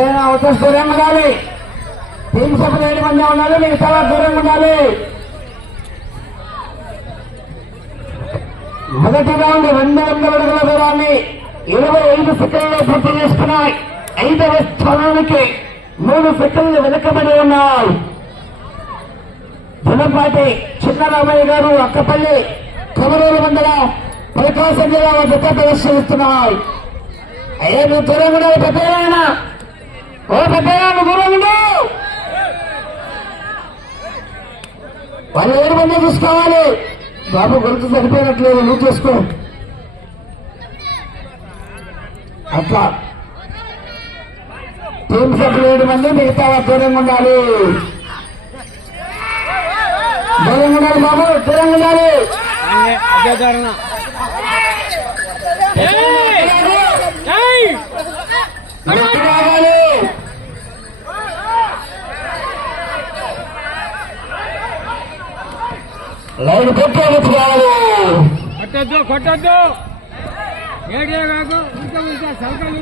అయ్యా పెద్ద దూరంగా ఉండాలి టీం సభ్యులు ఏడు మంది ఉండాలి మీకు చాలా దూరంగా ఉండాలి. మొదటి రౌండ్ రెండు వందల అడుగుల దూరాన్ని ఇరవై ఐదు సెకండ్లు పూర్తి చేసుకున్నాయి ఐదవ స్థానానికి మూడు సెకండ్లు వెనుకబడి ఉన్నాయి. ధనపాటి చిన్నరామయ్య గారు అక్కపల్లి కొమరూరు మండల ప్రకాశం జిల్లా జత ప్రదర్శిస్తున్నాయి. ఐదు నువ్వు దూరంగా ఉండాలి పెద్ద దూరంగా ఉండు వాళ్ళు ఏడు మంది చూసుకోవాలి. బాబు గొంతు సరిపోయినట్లేదు నువ్వు చూసుకో. అట్లా. టీం సభ్యులు ఏడు మంది మిగతా దూరంగా ఉండాలి. దూరంగా ఉండాలి బాబు దూరంగా ఉండాలి. రావాలి లైన్ రావాలి కొట్టద్దు కొట్టద్దు. ఏడే కాకు ఇంకా ఇంకా సౌకర్యం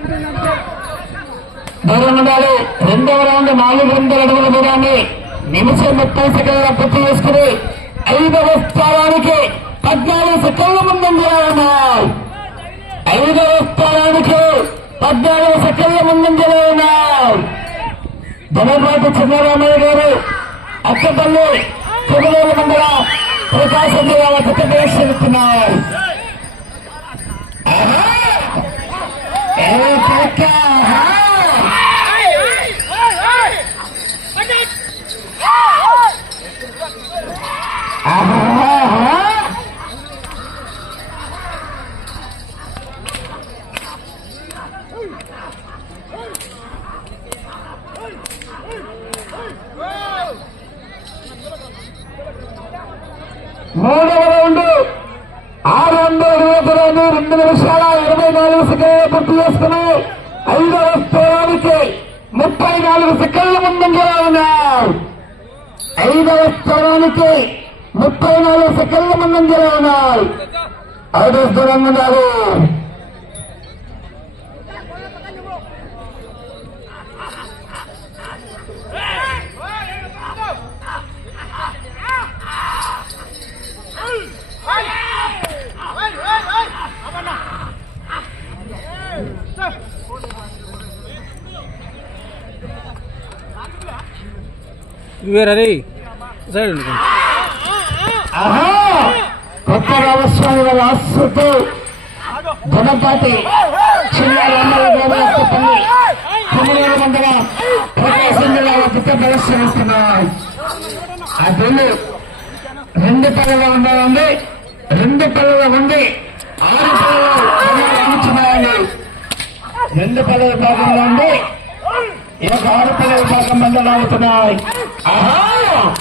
దూరం ఉండాలి. రెండవ రౌండ్ నాలుగు వందల అడుగుల దూరాన్ని నిమిషం ముప్పై సెకండ్ల పూర్తి చేసుకుని ఐదవ స్థానానికి పద్నాలుగు సెకండ్ల ముందంజలో ఉన్నాయి ఐదవ స్థానానికి పద్నాలుగు సెకండ్ల ముందంజలో ఉన్నాయి ధనపాటి చిన్నరామయ్య గారు అక్కపల్లి తిరుమల మండల ప్రకాశం జిల్లా కొత్త ప్రదర్శిస్తున్నారు ఆహా! ఏ పక్క! ఆహా! ఆహా! మూడవ రౌండ్ ఆరు వందల ఇరవై రెండు రెండు నిమిషాల ఇరవై నాలుగు సెకండ్లు పూర్తి చేసుకుని ఐదవ స్థానానికి ముప్పై నాలుగు సెకండ్ల ముందంజలో ఉన్నారు. ఐదవ స్థానానికి ముప్పై నాలుగు సెకండ్ల ముందంజలో ఉన్నారు. ఐదవ స్థానంగా ఉన్నారు. వేరే సైడ్ ఆహా! కొత్త రామస్వామి చిన్న రామారావు కుమరేరు మండల ప్రకాశం జిల్లా పెద్ద ఆ పెళ్ళి రెండు పనులు ఉండాలండి రెండు పనులు ఉండి ఆరు పనులు రెండు పనుల భాగంలో ఉండి ఈ యొక్క ఆరు పనుల భాగం మందలు అవుతున్నాయి. ఆహా!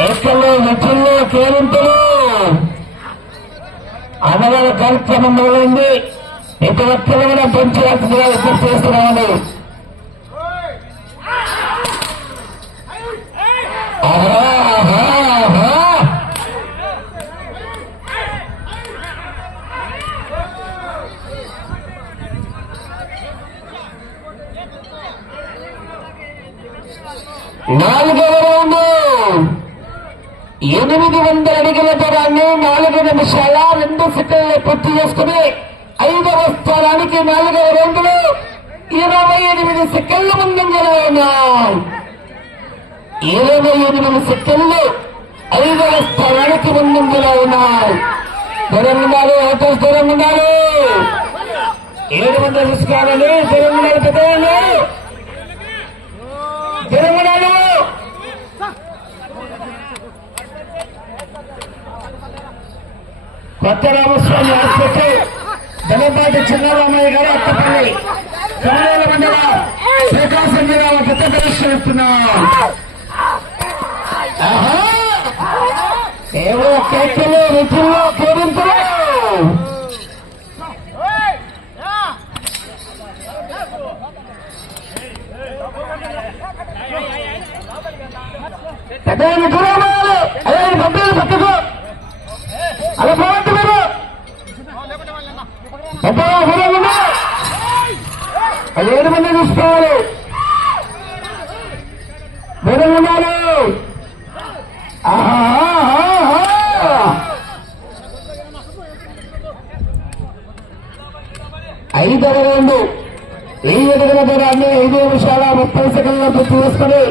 ఏకల్లో కేరింతలు. అన్నదాన కార్యక్రమం మొదలైంది. ఇటు వ్యక్తులు కూడా పెంచాల్సిందిగా విజ్ఞప్తి చేస్తున్నాను నాలుగవ రౌండ్. ఎనిమిది వందల అడుగుల పదాన్ని నాలుగు నిమిషాల రెండు సెకండ్లు పూర్తి చేసుకుని ఐదవ స్థానానికి నాలుగవ రౌండ్లు ఇరవై ఎనిమిది సెకండ్ల ముందంజలో ఉన్నాయి. ఇరవై ఎనిమిది సెకండ్లు ఐదవ స్థానానికి ముందంజలో ఉన్నాయి. దూరం ఉండాలి ఆటోస్ ఏడు వందలు తీసుకోవాలని తెలంగాణ పెద్దవాళ్ళు దూరం ఉండాలి కొత్త ఆసుపత్రి హాస్పిటల్ ధనపాటి చిన్నరామయ్య గారు అత్తపల్లి. కమలేల మండల శ్రీకాశం జిల్లా పెద్ద ప్రదర్శిస్తున్నారు ఏవో కేకలు రుచుల్లో పూరింపులు పెద్ద దూరం అదే పెద్దలు పట్టుకో అలా పోవద్దు మీరు పెద్దగా దూరం ఉండు. పదిహేడు మంది చూసుకోవాలి దూరం ఉండాలి ఆహా, ఆహా, ఆహా. ఐదవ రౌండ్ ఈ ఎదుగుల దూరాన్ని ఐదు నిమిషాల ముప్పై సెకండ్ల పూర్తి చేసుకుని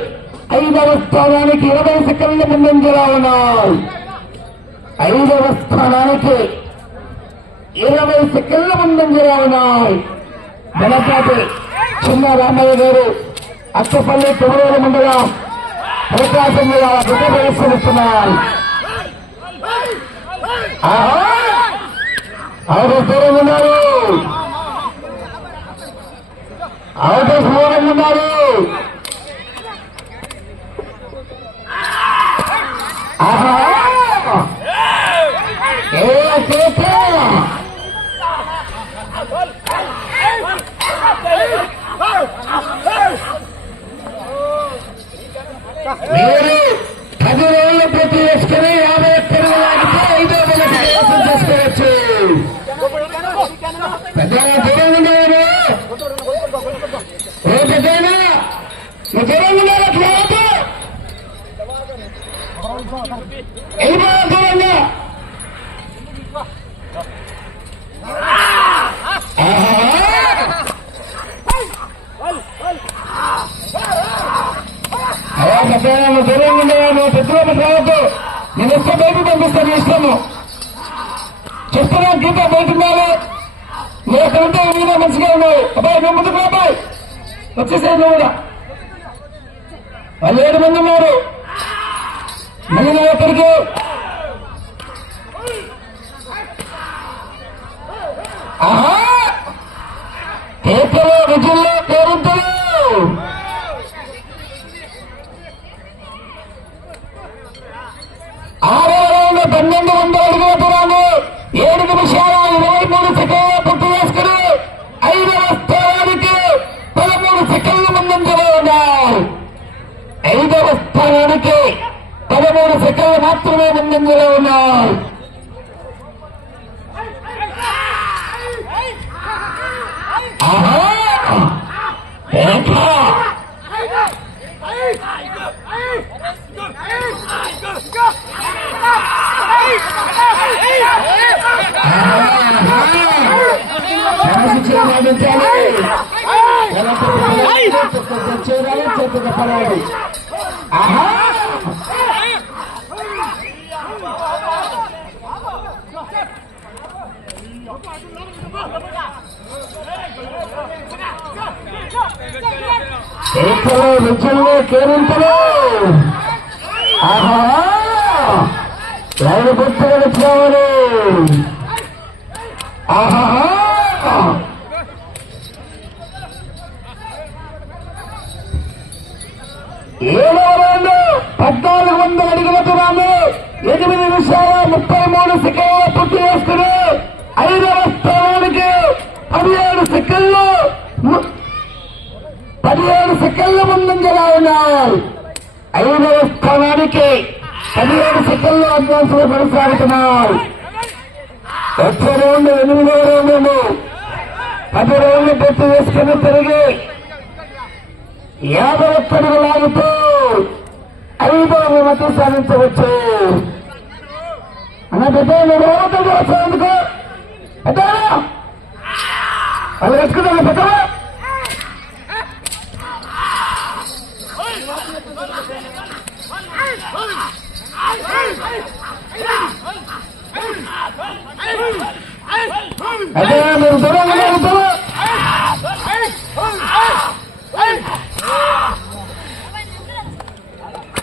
ఐదవ స్థానానికి ఇరవై సెకండ్ల ముందంజలా ఉన్నాయి ఐదవ స్థానానికి ఇరవై సెకండ్ల ముందంజలా ఉన్నాయి బలపాటి చిన్న రామయ్య గారు అక్కపల్లి తొమ్మిది మండలం ప్రకాశం జిల్లా బిడ్డ ప్రదర్శనిస్తున్నారు ఆహా! ఆరు దూరం ఉన్నారు అవకాశం దూరం ఉన్నారు ఆహా! ఏ కేక! మీరు పది రోజులు ప్రతి వేసుకుని యాభై ఒక్కరు లాగితే ఐదో నెలకి మోసం చేసుకోవచ్చు పెద్దగా దూరం ఉండేవారు ఏ పెద్దయినా నువ్వు దూరం ఉండాలి అట్లా వద్దు. వెళ్ళిపో దూరంగా ఆహా! అయ్యా పెద్దగా నువ్వు దూరం ఉండేవా రావద్దు. నేను ఇస్తే బయట పంపిస్తాను ఇస్తాను చెప్తున్నా గీత బయట ఉండాలి నువ్వు ఎక్కడ ఉంటే మీద మంచిగా ఉన్నావు. అబ్బాయి నువ్వు ముందుకు అబ్బాయి. వచ్చేసాయి నువ్వు కూడా. వాళ్ళు ఏడు మంది ఉన్నారు. మళ్ళీ ఎక్కడికి ఆహా! కేకలు విజుల్లో పేరు ఆరో రౌండ్ పన్నెండు వందల అడుగుల దూరాన్ని ఏడు నిమిషాల ఇరవై మూడు సెకండ్ల పూర్తి చేసుకుని ఐదవ స్థానానికి పదమూడు సెకండ్ల ముందంజలో ఉన్నాయి ఐదవ స్థానానికి పదమూడు సెకండ్లు మాత్రమే ముందంజలో ఉన్నాయి ఆహా పడాలి. ఆహా! కేకలు కేరింతలు ఆహా లైన్ గుర్తుగా వచ్చినామని ఆహా ఏడవ రౌండ్ పద్నాలుగు వందల అడుగుల దూరాన్ని ఎనిమిది నిమిషాల ముప్పై మూడు సెకండ్ల పూర్తి చేసుకుని ఐదవ స్థానానికి పదిహేడు సెకండ్లు పదిహేడు సెకండ్ల ముందంజలా ఉన్నాయి పదిహేడు సెకండ్లు అడ్వాన్స్లో కొనసాగుతున్నారు వచ్చే రౌండ్ ఎనిమిదో రౌండ్ పది రౌండ్లు పూర్తి చేసుకుని తిరిగి యాభై ఒక్కడుగు లాగుతూ ఐదో విమతి సాధించవచ్చు. అన్న పెద్ద మూడు రోజులతో వచ్చేందుకు పెద్ద! వాళ్ళు వేసుకుంటారు పెద్ద! అదే మీరు దూరంగా జరుగుతారు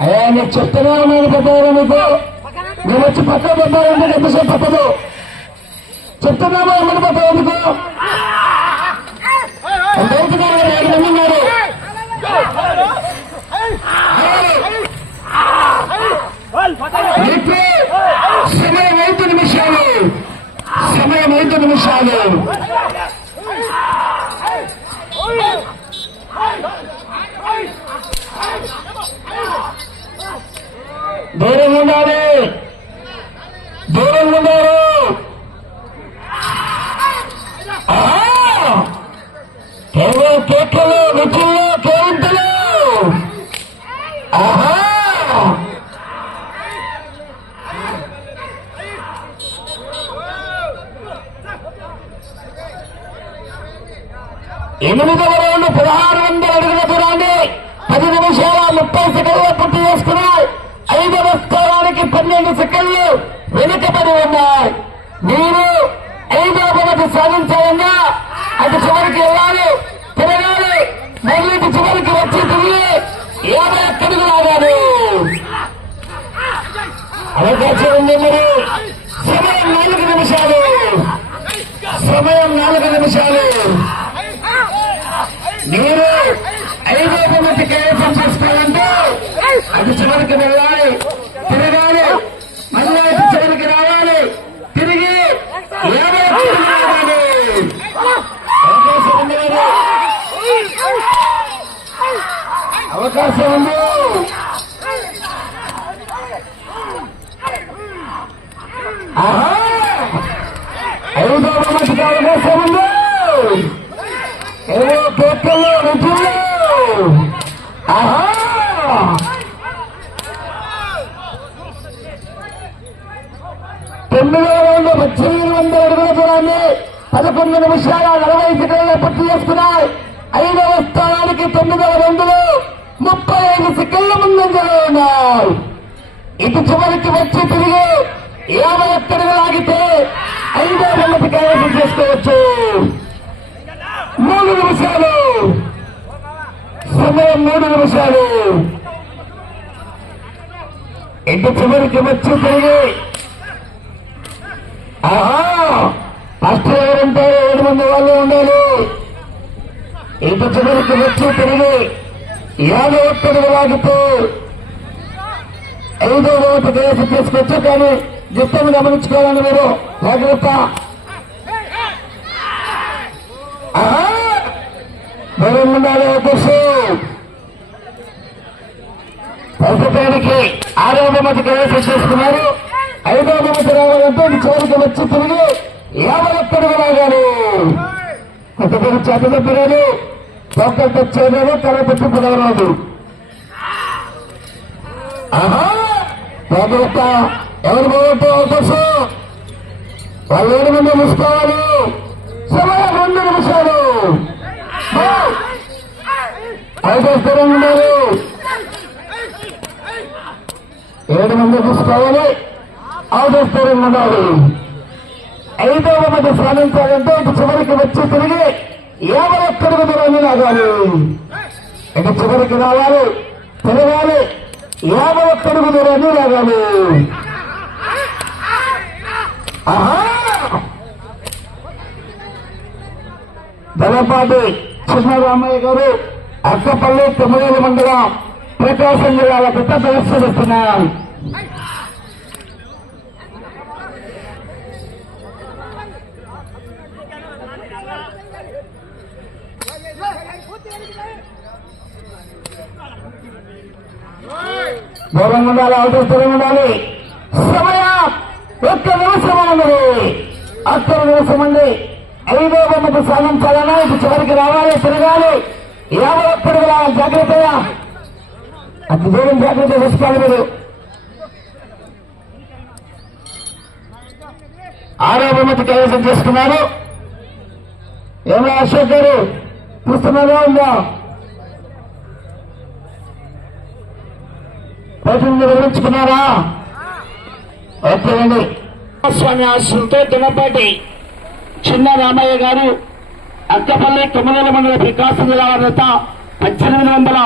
అయ్యా నీకు చెప్తూనే ఉన్నాను పెద్దవారు మీకు నేను వచ్చి పక్క పెట్టాలంటే ఎంతసేపు పట్టదు చెప్తున్నామో ఎమ్మడి పట్ట ఎందుకు ఎంతవరకు మంది ఉన్నారు మీకు సమయం ఐదు నిమిషాలు సమయం ఐదు నిమిషాలు. ముప్పై సెకండ్లు పూర్తి చేసుకున్నాయి ఐదవ స్థానానికి పన్నెండు సెకండ్లు వెనుకబడి ఉన్నాయి. మీరు ఐదవ మొదటి సాధించాలన్నా అటు చివరికి వెళ్ళాలి తిరగాలి మళ్ళీ చివరికి వచ్చి తిరిగి యాభై అక్కడికి లాగాలి అవకాశం ఉంది మరి. సమయం నాలుగు నిమిషాలు. సమయం నాలుగు నిమిషాలు. అవకాశం ఐదో బొమ్మకి అవకాశం ఉంది ఆహా పద్దెనిమిది వందల అడుగుల దూరాన్ని పదకొండు నిమిషాల నలభై సెకండ్ల పూర్తి చేస్తున్నాయి. ఐదవ స్థానానికి తొమ్మిదవ రెండు ముప్పై ఐదు సెకండ్ల ముందంజలో ఉన్నారు. ఇటు చివరికి వచ్చి తిరిగి యాభై ఒక్కడుగు లాగితే ఐదో నెలకి కైవసం చేసుకోవచ్చు. మూడు నిమిషాలు. సమయం మూడు నిమిషాలు. ఇటు చివరికి వచ్చి తిరిగి ఆహా! ఫస్ట్ ఎవరంటే ఏడు మంది వాళ్ళు ఉండాలి. ఇటు చివరికి వచ్చి తిరిగి యాభై ఒక్కడుగు లాగితే ఐదో ఓటు దేశం తీసుకొచ్చు కానీ జిత్తను గమనించుకోవాలని మీరు జాగ్రత్త. ఆహా! దూరం ఉండాలి అవకాశం ప్రస్తుతానికి ఆరో బొమ్మతి కైవసం చేసుకున్నారు. ఐదో బొమ్మతి రావాలంటే ఇది చివరికి వచ్చి తిరిగి యాభై ఒక్కడుగు రాగాలి కొంతమంది చేత చెప్పరాదు తొక్కలు తెచ్చేదారు తల పెట్టి కుదరరాదు జాగ్రత్త ఎవరు పోగొట్టే అవకాశం వాళ్ళు ఏడు మంది మూసుకోవాలి సమయం రెండు నిమిషాలు. ఐదో స్థిరం ఏడు మంది చూసుకోవాలి ఐదో స్థిరం ఉన్నారు. ఐదవ మంది సాధించాలంటే ఇటు చివరికి వచ్చి తిరిగి యాభై ఒక్కడికి దూరాన్ని రాగాలి చివరికి రావాలి తిరగాలి. యాభై ఒక్కడికి దూరాన్ని రాగాలి ఆహా! దళపాటి చిన్నరామయ్య గారు అక్కపల్లి తొమ్మిది మండలం ప్రకాశం జిల్లాల పెద్ద ప్రదర్శనిస్తున్నారు దూరంగా ఉండాలి అవసరం దూరం ఉండాలి. సమయం ఒక్క నిమిషం ఉన్నది ఒక్క నిమిషం ఉంది ఐదో బొమ్మకు సాధించాలన్నా ఇటు చివరికి రావాలి తిరగాలి. యాభై ఒక్కడికి రావాలి జాగ్రత్తగా. అతి దూరం జాగ్రత్త తీసుకోవాలి మీరు. ఆరో బొమ్మతి కైవసం చేసుకున్నారు. ఏమో అశోక్ గారు? చూస్తున్నారా ఉందా? పోటీని వివరించుకున్నారా? ఓకేనండి స్వామి ఆశ్రమంతో దినపాటి చిన్న రామయ్య గారు అక్కపల్లి తొమ్మిదల మండల ప్రకాశం జిల్లా జత పద్దెనిమిది వందల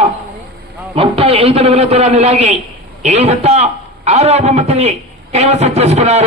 ముప్పై ఐదు అడుగుల దూరాన్ని లాగి ఈ జత ఆరో కైవసం చేసుకున్నారు.